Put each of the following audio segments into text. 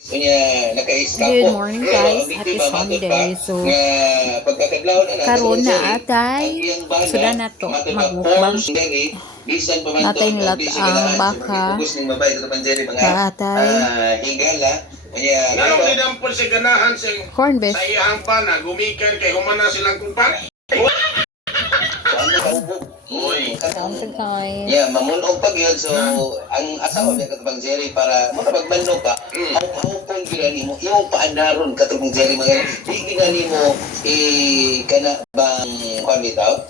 Good morning guys, happy Sunday. So karon na atay suda na to magmukbang natay nilat ang baka atay Nganong nidampol si ganahan corn beef. sa iyang pana gumikan kay humana silang kumpare. Uy, Something kind. Yeah, mamunog pag yun. So, ang asawa niya katubang Jerry para makapagmano ka, hawpong ginani mo, yung paanaron katubang Jerry mga di ginani mo, kana bang kwan bitaw?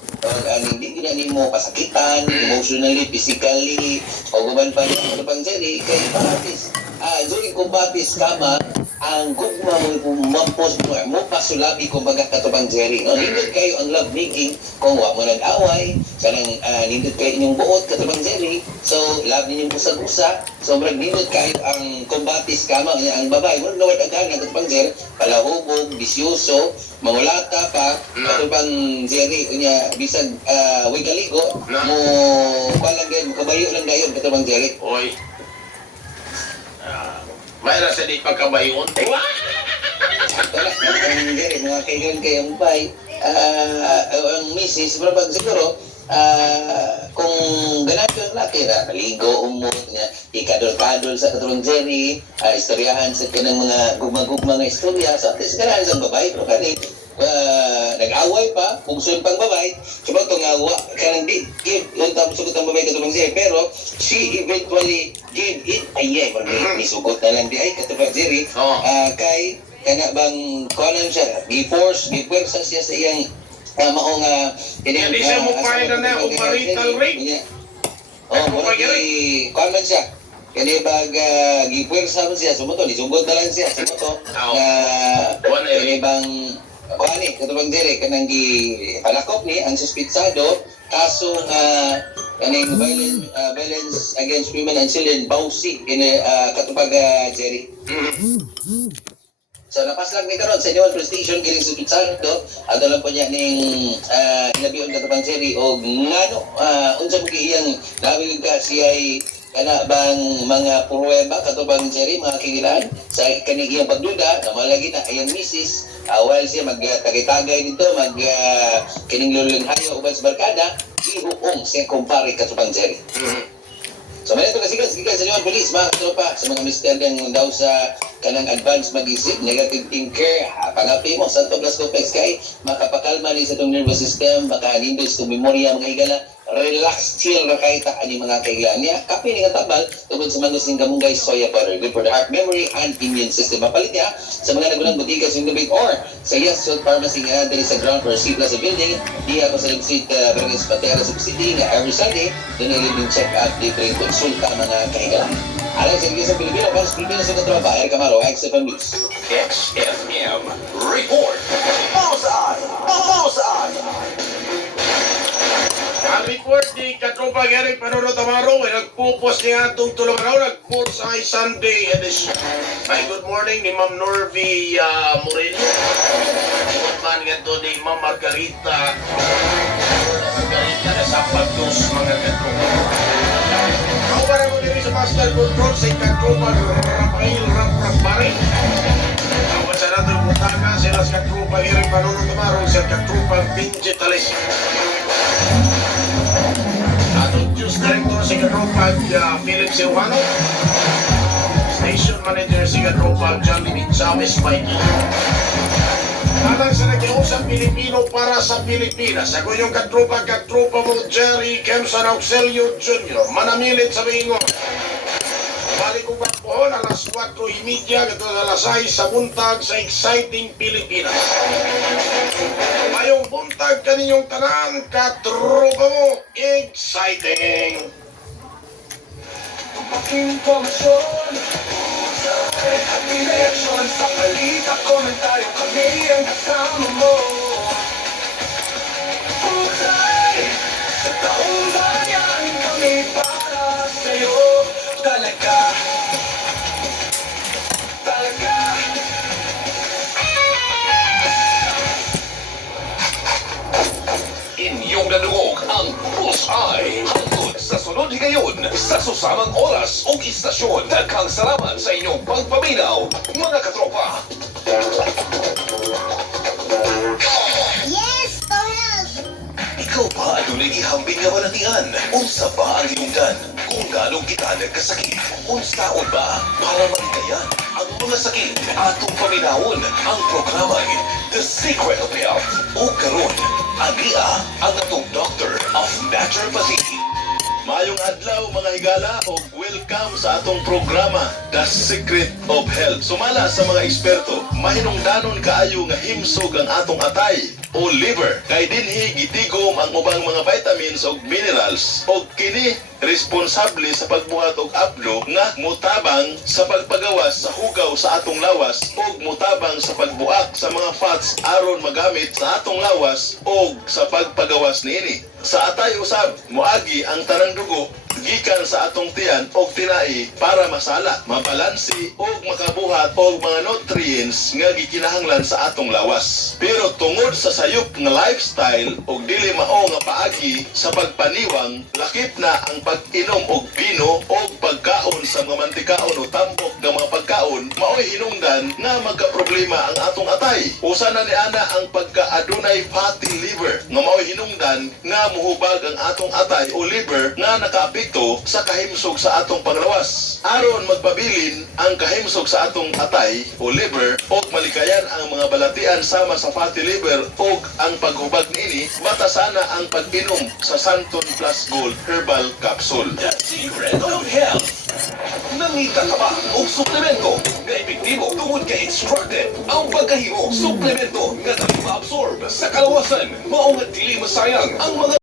Hindi ginani mo pasakitan, emotionally, physically, o guban pa niya katubang Jerry, kay patis. During kumbatis kama, ang gugma mo mampos mo pasulabi kumbaga katubang Jerry. No? Nindot kayo ang love making kung wa mo nag-away, kanang nindot kayo inyong buot katubang Jerry. So, love ninyong usag-usa. Sobrang nindot kayo ang kumbatis kama ang babae. Mo nawad agana katubang Jerry, palahubog, bisyoso, mangulata pa katubang Jerry. Unya bisag way kaligo mo balang gayon, kabayo lang gayon katubang Jerry. oy. Mayra sa di pagkabayon. Wala, mga kailan kayong bay, ang misis, pero pag siguro, kung ganito yung laki na, maligo, umot, ikadol-kadol sa katulong Jerry, istoryahan sa kanang mga gugma-gugma nga istorya, so at least ganahan sa babae, pero kanil, nag-away pa, pugsun pang babae, sabag itong kanang di, give, yung sugot ang babae katulong Jerry, pero she eventually give it, ay, may sugot na lang di ay katulong Jerry, kay, kana bang kuanan siya gipuwersa siya sa iyang maong Hindi siya mo paida na o marital rape. kuanan siya kani bag gipuwersa mo siya sumuto nisugod na lang siya sumuto kani bang kuani katubang dire kanang palakop ni ang suspitsado kaso kaning violence against women and children bawsi kini katubag Jerry. So napaslang ni karon sa New Police Station kining suspitsado ato lang po niya ning inabiyon katubang Jerry og ngano unsa mo iyang labi ka siya ay kana bang mga pruweba katubang Jerry mga kingilan sa kaning iyang pagduda na malagi na ayang misis while siya magtagay-tagay dito kining lulunhayo uban sa barkada ihuong siya kumpare katubang Jerry. So may ito kasi sa New Police mga katropa sa mga mister ng daw sa kanang advance mag-isip, negative thinker, pangapi mo sa Blasco Complex kay makapakalma ni sa itong nervous system, makanindos itong memorya mga higala, relax, chill na kahit ani mga kailan niya. Kape ni tabal tungkol sa mga sing kamunggay soya butter, good for the heart, memory, and immune system. Mapalit niya sa mga nagunang butika sa Indubig or sa Yes Salt Pharmacy nga dali sa ground for C Plaza Building, di ako sa Street, Barangay Patera sa City nga every Sunday, doon ang living check-up, dito yung konsulta mga kahigalan. Alam sa Iglesia Pilipino, para sa Pilipino sa Katropa, Eric Amaro, XFM News. XFM Report. Bullseye! Bullseye! Ang report ni Katropa Eric Panuro Tamaro ay nagpupos niya itong tulong araw, nag-Bullseye Sunday edition. Ay, good morning ni Ma'am Norvi Moreno. Good man nga ito ni Ma'am Margarita. Margarita na sa pagdos mga Katropa. Ako para mo dito sa Master Control sa Katropa Rafael Rampare. Ako sa natin butaga sila sa Katropa Eric Panuro Tamaro sa Katropa Digitalis. Atong News Director si Katropa Philip Silvano. Station Manager si Katropa Johnny Chavez Mikey. Alang sa nag-iusap Pilipino para sa Pilipinas. Ako yung katropa mo Jerry Kemsan Auxilio Jr. Manamilit sa Bingon. Balik ko po alas 4:30 ito alas 6 sa buntag sa Exciting Pilipinas. Mayong buntag kaninyong tanan, katropa mo, exciting! Informasyon at reaksyon sa balita, komentaryo kami ang kasama mo. Buhay sa taong bayan kami para sa'yo. Talaga Talaga Inyong naduog ang Bullseye hangtod sa sunod higayon sa susamang oras o istasyon. Daghang salamat sa inyong pagpaminaw, mga katropa. Yes, for help! Ikaw ba adunay gihambing nga balatian? Unsa ba ang hinungdan? Kung ganong kita nagkasakit, unsaon ba para malikayan ang mga sakit? Atong paminawon ang programang The Secret of Health. O karon, agia ang atong Doctor of Naturopathy. Mayong adlaw mga higala o welcome sa atong programa The Secret of Health. Sumala sa mga eksperto, mahinungdanon kaayo nga himsog ang atong atay o liver. Kay dinhi gitigom ang ubang mga vitamins o minerals o kini responsable sa pagbuhat og aplo nga mutabang sa pagpagawas sa hugaw sa atong lawas o mutabang sa pagbuak sa mga fats aron magamit sa atong lawas o sa pagpagawas niini. Sa atay usab moagi ang tanang dugo gikan sa atong tiyan og tinai para masala, mabalansi og makabuhat og mga nutrients nga gikinahanglan sa atong lawas. Pero tungod sa sayop nga lifestyle og dili mao nga paagi sa pagpaniwang, lakip na ang pag-inom og bino og pagkaon sa mga mantikaon o tambok nga mga pagkaon mao'y hinungdan nga magka-problema ang atong atay. Usa na ni ana ang pagka-adunay fatty liver nga mao'y hinungdan nga muhubag ang atong atay o liver nga nakaapekto sa kahimsog sa atong panglawas. Aron magpabilin ang kahimsog sa atong atay o liver o malikayan ang mga balatian sama sa fatty liver o ang paghubag niini, matasana ang pag-inom sa Santon Plus Gold Herbal Capsule. The Secret of Health. Nangita ka ba o suplemento nga epektibo tungod kay extracted ang pagkahimo suplemento nga dali ma-absorb sa kalawasan mao nga dili masayang ang mga